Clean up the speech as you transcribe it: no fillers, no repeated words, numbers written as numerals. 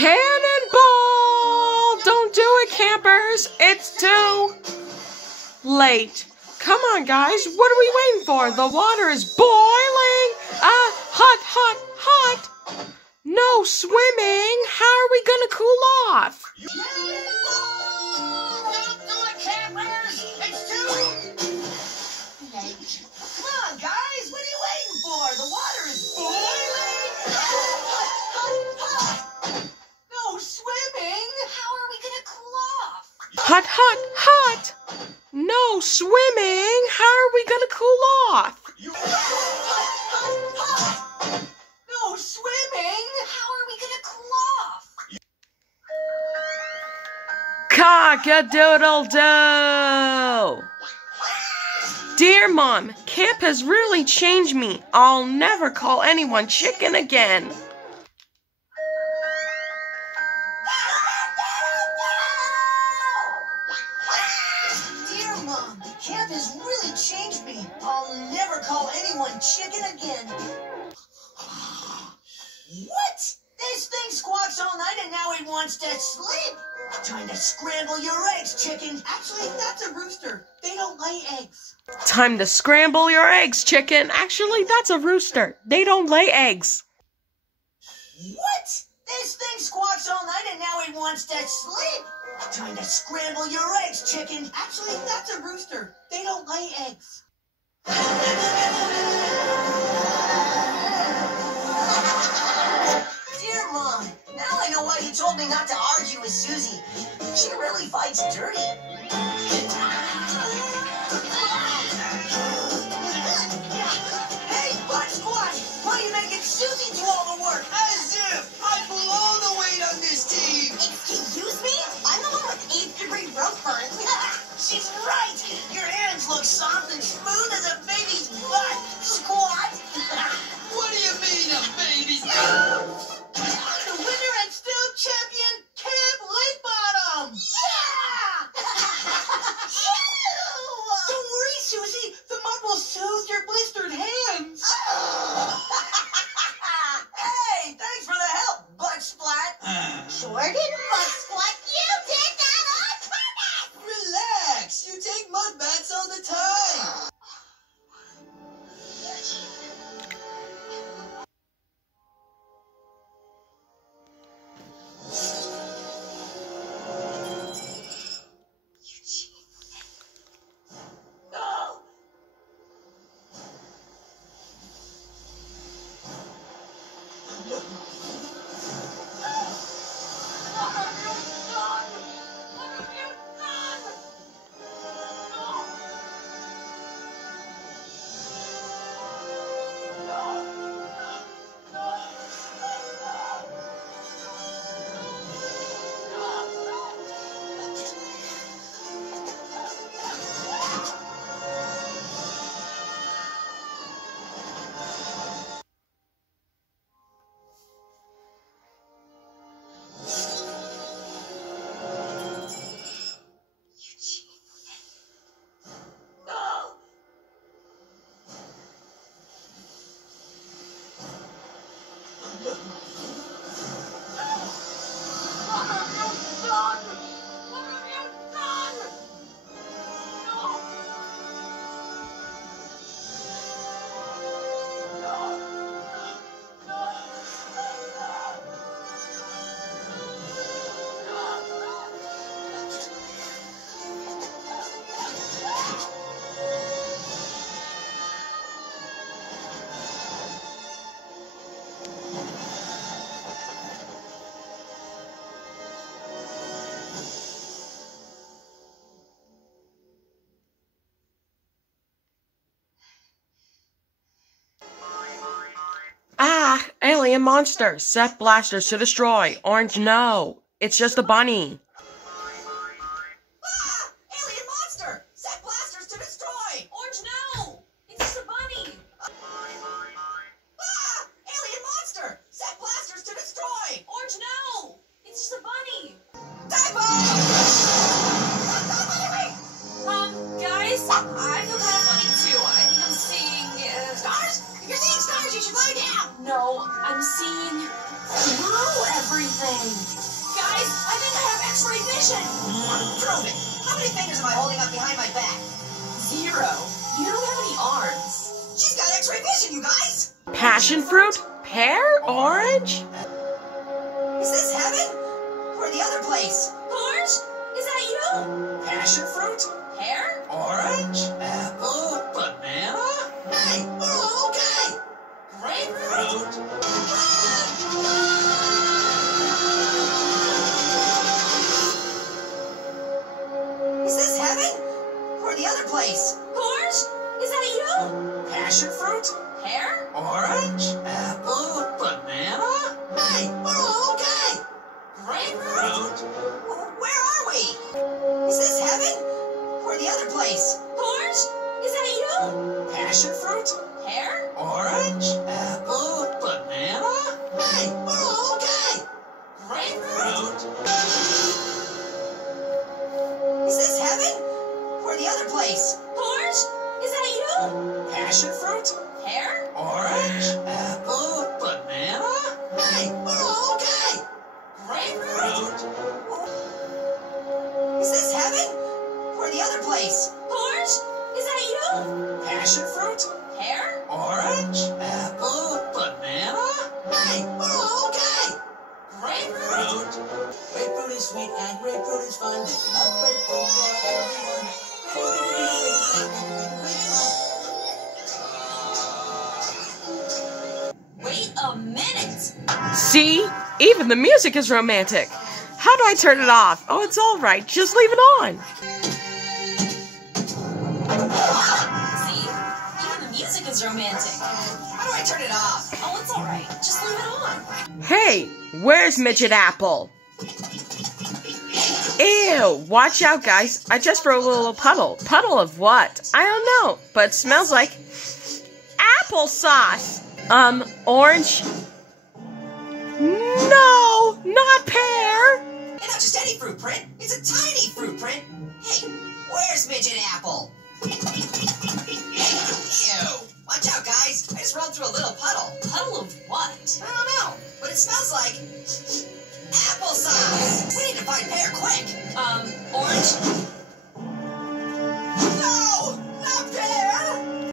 Cannonball! Don't do it, campers. It's too late. Come on, guys. What are we waiting for? The water is boiling. Hot, hot, hot. No swimming. How are we going to cool off? It's too late. Come on, guys. What are you waiting for? The water is boiling. No swimming. How are we going to cool off? Hot, hot, hot. No swimming. How are we going to cool off? No swimming. How are we going to cool off? Cock-a-doodle-doo! Dear Mom, camp has really changed me. I'll never call anyone chicken again. Dear Mom, camp has really changed me. I'll never call anyone chicken again. What? This thing squawks all night and now it wants to sleep. Time to scramble your eggs, chicken. Actually, that's a rooster. They don't lay eggs. Time to scramble your eggs, chicken. Actually, that's a rooster. They don't lay eggs. What? This thing squawks all night and now it wants to sleep. Time to scramble your eggs, chicken. Actually, that's a rooster. They don't lay eggs. Dear Mom, now I know why you told me not to argue with Susie. She really fights dirty. Hey, Butt Squash! Why are you making Susie do all the work? As if I blow the weight on this team! Excuse me? I'm the one with 8th-degree rope burn. She's right! Your hands look soft and smooth as a baby's butt! Squat! What do you mean, a baby's butt? The winner and still champion, Camp Lakebottom! Yeah! Don't worry, Susie. The mud will soothe your blistered hands. Hey, thanks for the help, Butt Splat. Sure didn't, Butt Splat. You did that on purpose! Relax. You take mud baths all the time. Alien monster. Set blasters to destroy. Orange, no. It's just a bunny. Alien monster! Set blasters to destroy! Orange, no! It's just a bunny! Alien monster! Set blasters to destroy! Orange, no! It's just a bunny! Typo! Guys, I feel kind of funny too. I think I'm seeing stars? If you're seeing stars, you should lie down! No, I'm seeing through everything. everything. Guys, I think I have X-ray vision. Prove it. How many fingers am I holding up behind my back? 0. You don't have any arms. She's got X-ray vision, you guys. Passion fruit? Pear? Orange? Is this heaven? Or the other place? Orange? Is that you? Passion fruit? Pear? Orange? Apple? Banana? Hey, we're all okay. Grapefruit? Is this heaven? Or the other place? Orange? Is that you? Passion fruit? Pear? Orange? Apple? Banana? Hey, we're all okay. Grapefruit? Where are we? Is this heaven? Or the other place? Orange? Is that you? Passion fruit? Pear? Orange? Apple? Banana? Hey, we're all okay. Grapefruit? Is this heaven? Or the other place? Orange? Is that you? Passion fruit? Pear? Orange? Apple? Banana? Hey, we're all okay. Grapefruit? Is this heaven? Or the other place? Orange? Is that you? Passion fruit? Pear? Orange? Apple? Banana? Hey, we're all okay. Grapefruit? Grapefruit is sweet and grapefruit is fun. There's enough grapefruit for everyone. Wait a minute! See? Even the music is romantic. How do I turn it off? Oh, it's all right. Just leave it on. See? Even the music is romantic. How do I turn it off? Oh, it's all right. Just leave it on. Hey, where's Midget Apple? Ew, watch out, guys. I just wrote a little puddle. Puddle of what? I don't know, but it smells like applesauce. Orange? No, not pear. And not just any fruit print. It's a tiny fruit print. Hey, where's Midget Apple? Ew. Watch out, guys. I just rolled through a little puddle. Puddle of what? I don't know, but it smells like applesauce. We need to find pear quick. Orange?